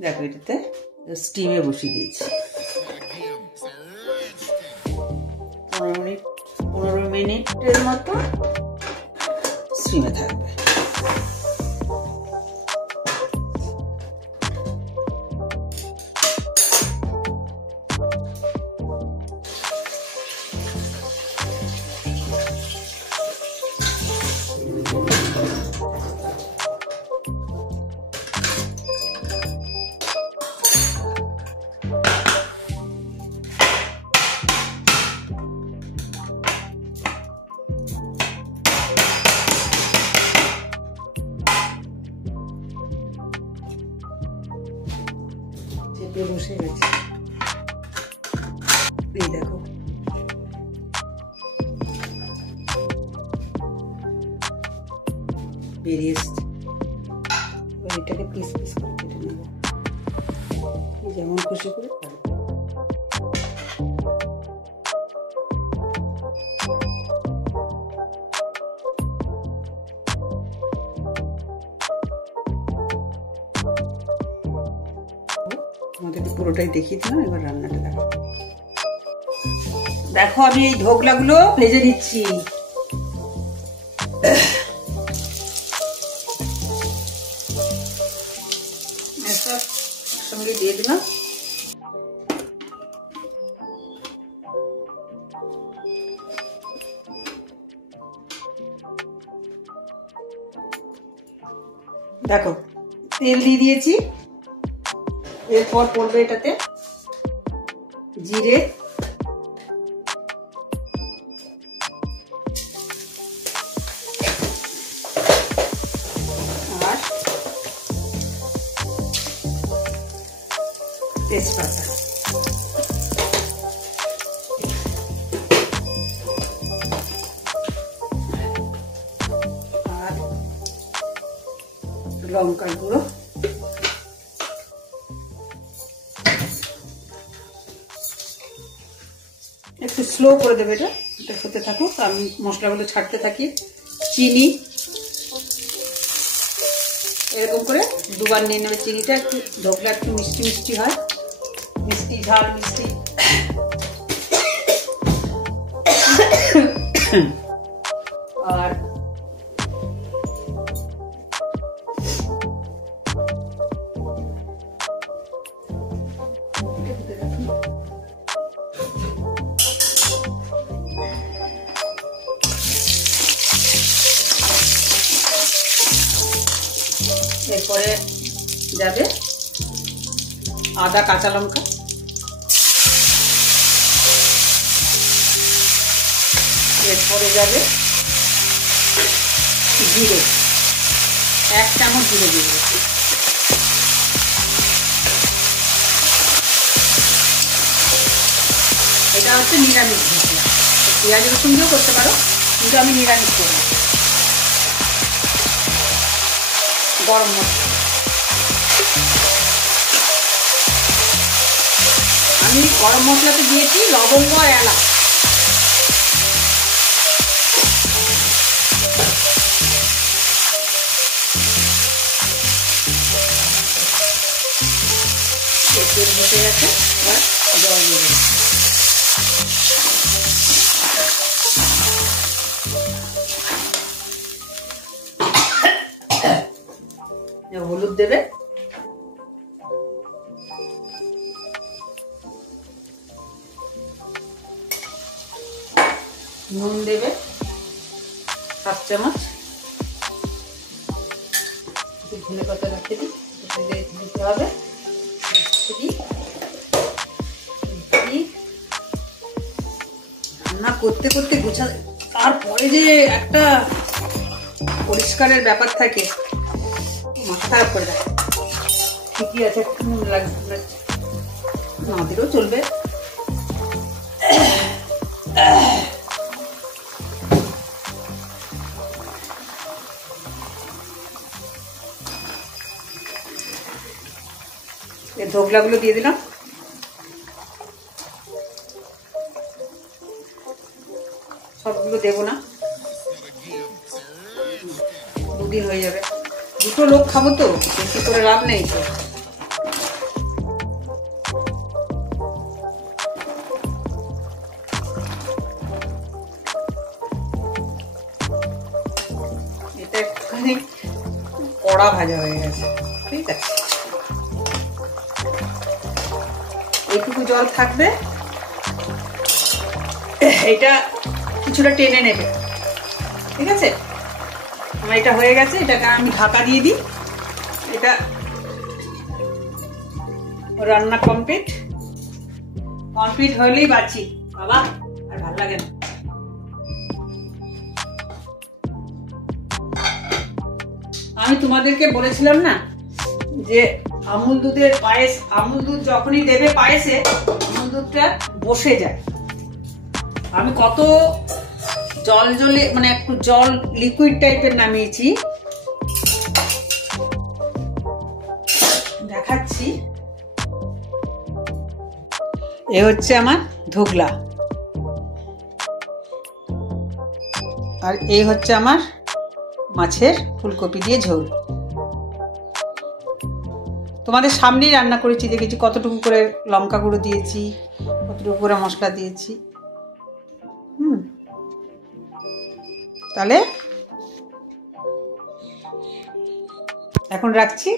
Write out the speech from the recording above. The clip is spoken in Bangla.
দেখো এটাতে স্টিমে বসিয়ে দিয়েছি 15 মিনিটের মতো স্টিমে থাকবে। চেপে বসে গেছে, এই দেখো বেরিয়ে এসছে। এটাকে পিস পিস করে কেটে নেব, যেমন খুশি করে কাটবো। তোমাদের পুরোটাই দেখিয়ে দিলাম, এবার রান্নাটা দেখো। দেখো আমি এই ধোকলাগুলো ভেজে নিচ্ছি। সঙ্গে দিয়ে দিলাম দেখো তেল দিয়ে দিয়েছি। এরপর পড়বে এটাতে জিরে, আর তেজপাতা, আর লঙ্কার গুঁড়ো, একটু স্লো করে দেবে। এটা হতে থাকুক, আমি মশলাগুলো ছাড়তে থাকি। চিনি এরকম করে দুবার নিয়ে নেবে চিনিটা, একটু ধোকলা একটু মিষ্টি মিষ্টি হয়, মিষ্টি ঝাল মিষ্টি। আর এরপরে যাবে আদা কাঁচা লঙ্কা, এরপরে যাবে জিরে, 1 চামচ জিরে দিয়ে দেবো। এটা হচ্ছে নিরামিষ মশলা, পেঁয়াজ রসুন দিয়েও করতে পারো, কিন্তু আমি নিরামিষ করব। গরম মশলা আমি গরম মশলাতে দিয়েছি লবঙ্গ আর এলাচ। তেল বসে গেছে, এবার জল দিয়ে দেবো। হলুদ দেবে, নুন দেবে 7 চামচ, ধনে পাতা রাখতে দিতে হবে। রান্না করতে করতে গোছা, তারপরে যে একটা পরিষ্কারের ব্যাপার থাকে, মাথা খারাপ করে দেয়। ঠিকই আছে, একটু নুন লাগবে, না দিলেও চলবে। এই ধোকলাগুলো দিয়ে দিলাম। সবগুলো দেবো না, 2 দিন হয়ে যাবে। 2টো লোক খাবো তো, বেশি করে লাভ নেই তো। কড়া ভাজা হয়ে গেছে। ঠিক আছে, এইটুকু জল থাকবে, এটা কিছুটা টেনে নেবে। ঠিক আছে, আমার এটা হয়ে গেছে, এটাকে আমি ঢাকা দিয়ে দিই। এটা রান্না কমপ্লিট হলেই বাঁচি বাবা, আর ভালো লাগে না। আমি তোমাদেরকে বলেছিলাম না যে আমুল দুধের পায়েস, আমুল দুধ যখনই দেবে পায়েসে আমুল দুধটা বসে যায়। আমি কত জলে মানে একটু জল লিকুইড টাইপের নামিয়েছি, দেখাচ্ছি। এ হচ্ছে আমার ধুগলা, আর এই হচ্ছে আমার মাছের ফুলকপি দিয়ে ঝোল। তোমাদের সামনেই রান্না করেছি, দেখেছি কতটুকু করে লঙ্কা গুঁড়ো দিয়েছি, কতটুকু করে মশলা দিয়েছি। তাহলে এখন রাখছি।